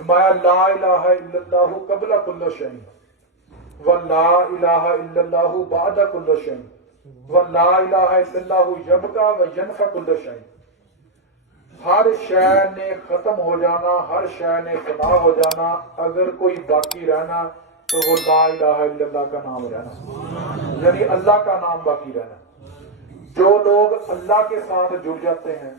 فرمایا لا الہ الا اللہ قبل کل شیء ولا الہ الا اللہ بعد کل شیء ولا الہ الا اللہ یبقى وینفع کل شیء. ہر شے نے ختم ہو جانا، ہر شے نے فنا ہو جانا، اگر کوئی باقی رہنا تو وہ لا الہ الا اللہ کا نام رہنا، یعنی اللہ کا نام باقی رہنا. جو لوگ اللہ کے ساتھ جڑ جاتے ہیں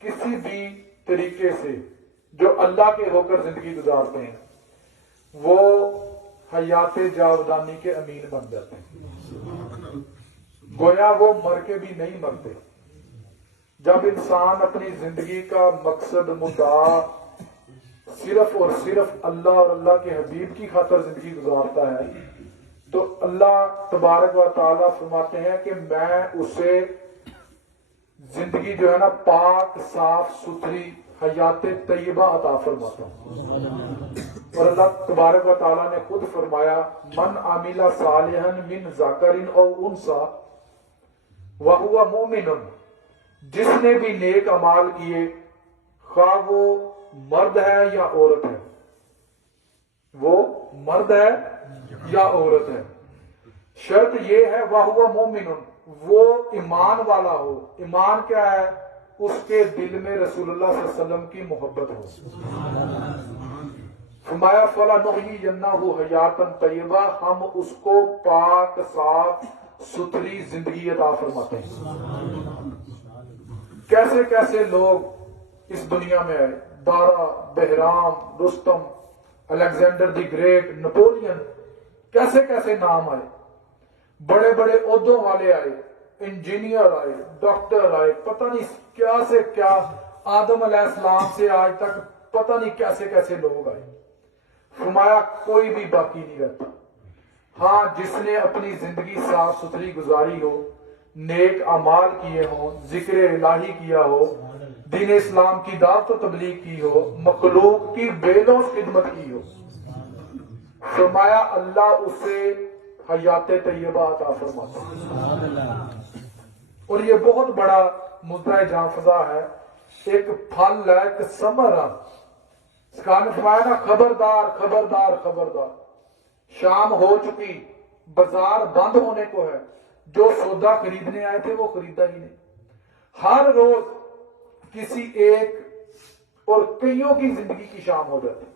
کسی بھی طریقے سے، جو اللہ کے ہو کر زندگی گزارتے ہیں، وہ حیات جاودانی کے امین بن جاتے ہیں. گویا وہ مر کے بھی نہیں مرتے. جب انسان اپنی زندگی کا مقصد مدعا صرف اور صرف اللہ اور اللہ کے حبیب کی خاطر زندگی گزارتا ہے تو اللہ تبارک و تعالیٰ فرماتے ہیں کہ میں اسے زندگی جو ہے نا پاک صاف ستھری حیات طیبہ عطا فرماتا ہوں. اور اللہ تبارک و تعالیٰ نے خود فرمایا من عمل صالحا من ذکر او انثی وہو مؤمن، جس نے بھی نیک اعمال کیے خواہ وہ مرد ہے یا عورت ہے، وہ مرد ہے یا عورت ہے، شرط یہ ہے وَهُوَ مُؤْمِنٌ، وہ ایمان والا ہو. ایمان کیا ہے؟ اس کے دل میں رسول اللہ صلی اللہ علیہ وسلم کی محبت ہو. فرمایا فَلَنُحْيِيَنَّهُ حَيَاتًا طَيِّبَةً، ہم اس کو پاک صاف ستھری زندگی عطا فرماتے ہیں. کیسے کیسے لوگ اس دنیا میں آئے، دارا، Bahram, Rustam, Alexander the great, Napoleon, کیسے کیسے نام آئے. بڑے بڑے عہدوں والے آئے، انجینئر آئے، ڈاکٹر آئے، پتہ نہیں کیا سے کیا، آدم علیہ السلام سے آج تک پتہ نہیں کیسے کیسے لوگ آئے. فرمایا کوئی بھی باقی نہیں رہتا. ہاں جس نے اپنی زندگی صاف ستھری گزاری ہو، نیک اعمال کیے ہوں، ذکر الہی کیا ہو، دین اسلام کی دعوت و تبلیغ کی ہو، مخلوق کی بے لوث خدمت کی ہو، فرمایا اللہ اسے حیات طیبہ عطا فرماتا ہے. اور یہ بہت بڑا مدعا جان فضا ہے، ایک پھل ہے، ایک ثمر ہے. سکان نے فرمایا نا خبردار خبردار خبردار، شام ہو چکی، بازار بند ہونے کو ہے، جو سودا خریدنے آئے تھے وہ خریدا ہی نہیں. ہر روز کسی ایک اور کئیوں کی زندگی کی شام ہو جاتی.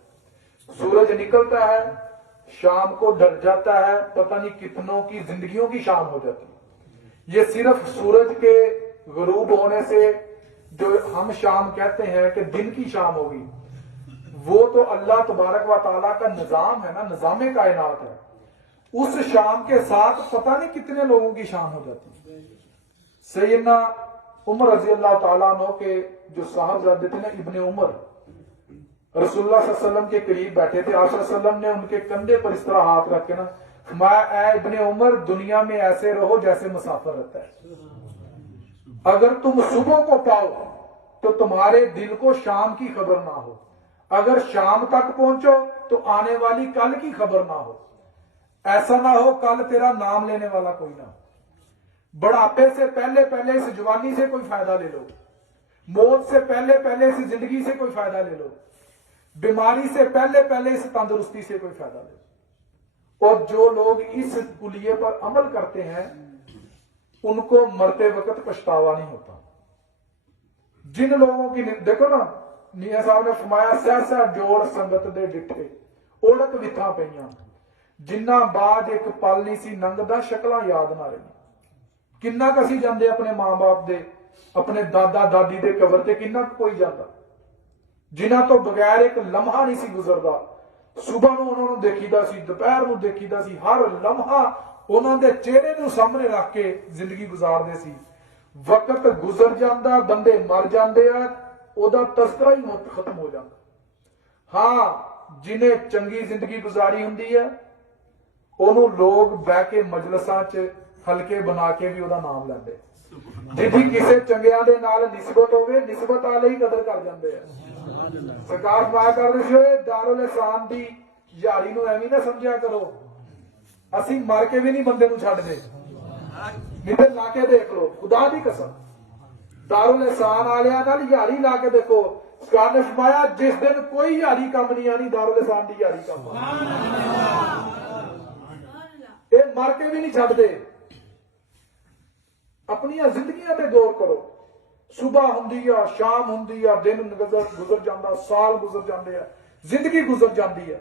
سورج نکلتا ہے، شام کو ڈر جاتا ہے، پتہ نہیں کتنوں کی زندگیوں کی شام ہو جاتی. یہ صرف سورج کے غروب ہونے سے جو ہم شام کہتے ہیں کہ دن کی شام ہوگی، وہ تو اللہ تبارک و تعالیٰ کا نظام ہے نا، نظام کائنات ہے. اس شام کے ساتھ پتہ نہیں کتنے لوگوں کی شام ہو جاتی. سیدنا عمر رضی اللہ تعالیٰ عنہ کے جو صاحبزادے تھے نا، ابن عمر، رسول اللہ صلی اللہ علیہ وسلم کے قریب بیٹھے تھے. آپ صلی اللہ علیہ وسلم نے ان کے کندھے پر اس طرح ہاتھ رکھ کے نا فرمایا اے ابن عمر، دنیا میں ایسے رہو جیسے مسافر رہتا ہے. اگر تم صبح کو پاؤ تو تمہارے دل کو شام کی خبر نہ ہو، اگر شام تک پہنچو تو آنے والی کل کی خبر نہ ہو. ایسا نہ ہو کل تیرا نام لینے والا کوئی نہ ہو. بڑھاپے سے پہلے پہلے اس جوانی سے کوئی فائدہ لے لو، موت سے پہلے پہلے اس زندگی سے کوئی فائدہ لے لو، بیماری سے پہلے پہلے اس تندرستی سے کوئی فائدہ لے لو. اور جو لوگ اس کلیے پر عمل کرتے ہیں ان کو مرتے وقت پچھتاوا نہیں ہوتا. جن لوگوں کی دیکھو نا، میاں صاحب نے فرمایا سہسا جوڑ سنگت دے ڈٹھے اوڑک وتھاں پئیاں، جنہ بعد ایک پل نہیں سی ننگدا شکلاں یاد نہ رہی. کنہ کسی جاندے اپنے ماں باپ دے، اپنے دادا دادی دے قبر تے، کنہ کوئی جاندا جنہ تو بغیر ایک لمحہ نہیں سی گزردا. صبح نو انہوں نے دیکھیدا سی، دوپہر نو دیکھیدا سی، ہر لمحہ انہوں دے چہرے نو سامنے رکھ کے زندگی گزار دے سی. وقت گزر جاندہ، بندے مر جاندے ہیں، او دا تذکرہ ہی ختم ہو جاتا. ہاں جنہیں چنگی زندگی گزاری ہوندی ہے انہوں لوگ بہ کے مجلساں چ ہلکے بنا کے بھی او دا نام لیندے. جدی کسے چنگیاں دے نال نسبت ہوئے، نسبت والے ہی قدر کر جاندے ہیں. سرکار فرمایا کر رہے ہوئے دارالاسلام دی یاری نو ایویں نہ سمجھیا کرو، اسی مر کے بھی نہیں بندے نو چھڈ دے. نہیں لا کے دیکھ لو، خدا دی قسم دارالاسلام والیاں نال یاری لا کے دیکھو، ਸਰਕਾਰ ਨੇ ਫਰਮਾਇਆ ਜਿਸ ਦਿਨ ਕੋਈ ਯਾਰੀ ਕੰਮ ਨਹੀਂ ਆਣੀ ਦਾਰੁਲ ਇਸਲਾਮ ਦੀ ਯਾਰੀ ਕੰਮ ਇਹ ਮਰ ਕੇ ਵੀ ਨਹੀਂ ਛੱਡਦੇ। ਆਪਣੀਆਂ ਜ਼ਿੰਦਗੀਆਂ ਤੇ ਗੌਰ ਕਰੋ। ਸੁਬਹ ਹੁੰਦੀ ਆ, ਸ਼ਾਮ ਹੁੰਦੀ ਆ, ਦਿਨ ਗੁਜ਼ਰ ਜਾਂਦਾ, ਸਾਲ ਗੁਜ਼ਰ ਜਾਂਦੇ ਆ, ਜ਼ਿੰਦਗੀ ਗੁਜ਼ਰ ਜਾਂਦੀ ਹੈ।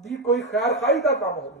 ਦੀ ਕੋਈ ਖੈਰ ਖਾਈ ਦਾ ਕੰਮ ਹੋਵੇ,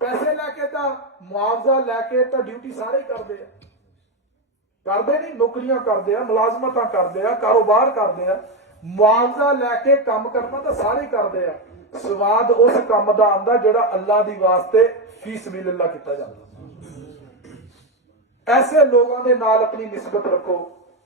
ਪੈਸੇ ਲੈ ਕੇ ਤਾਂ ਮੁਆਵਜ਼ਾ ਲੈ ਕੇ ਤਾਂ ਡਿਊਟੀ ਸਾਰੇ ਕਰਦੇ ਆ, ਕਰਦੇ ਨਹੀਂ, ਨੌਕਰੀਆਂ ਕਰਦੇ ਆ, ਮੁਲਾਜ਼ਮਤਾਂ ਕਰਦੇ ਆ, ਕਾਰੋਬਾਰ ਕਰਦੇ ਆ, ਮੁਆਵਜ਼ਾ ਲੈ ਕੇ ਕੰਮ ਕਰਨਾ ਤਾਂ ਸਾਰੇ ਕਰਦੇ ਆ। ਸਵਾਦ ਉਸ ਕੰਮ ਦਾ ਆਉਂਦਾ ਜਿਹੜਾ ਅੱਲਾਹ ਦੀ ਵਾਸਤੇ ਫੀ ਸਬੀਲਿਲlah ਕੀਤਾ ਜਾਂਦਾ। ਐਸੇ ਲੋਕਾਂ ਦੇ ਨਾਲ ਆਪਣੀ ਨਿਸਬਤ ਰੱਖੋ,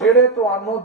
ਜਿਹੜੇ ਤੁਹਾਨੂੰ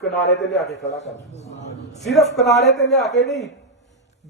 ਕਿਨਾਰੇ ਤੇ ਲਿਆ ਕੇ ਖੜਾ ਕਰ ਦੇਣ। ਸਿਰਫ ਕਿਨਾਰੇ ਤੇ ਲਿਆ ਕੇ ਨਹੀਂ,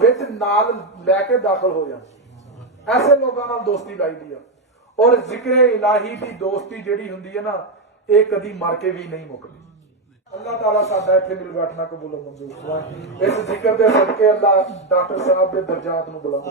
ਵਿੱਚ ਨਾਲ ਲੈ ਕੇ ਦਾਖਲ ਹੋ ਜਾਣ। ਐਸੇ ਲੋਕਾਂ ਨਾਲ ਦੋਸਤੀ ਲਾਈਦੀ ਆ। ਔਰ ਜ਼ਿਕਰ ਇਲਾਹੀ ਦੀ ਦੋਸਤੀ ਜਿਹੜੀ ਹੁੰਦੀ ਹੈ ਨਾ, ਇਹ ਕਦੀ ਮਰ ਕੇ ਵੀ ਨਹੀਂ ਮੁੱਕਦੀ। ਅੱਲਾਹ ਤਾਲਾ ਸਾਡਾ ਇੱਥੇ ਮਿਲ ਬੈਠਣਾ ਕਬੂਲ ਮੰਜ਼ੂਰ ਫਰਮਾਏ। ਇਸ ਜ਼ਿਕਰ ਦੇ ਸਦਕੇ ਅੱਲਾਹ ਡਾਕਟਰ ਸਾਹਿਬ ਦੇ ਦਰਜਾਤ ਨੂੰ ਬੁਲੰਦ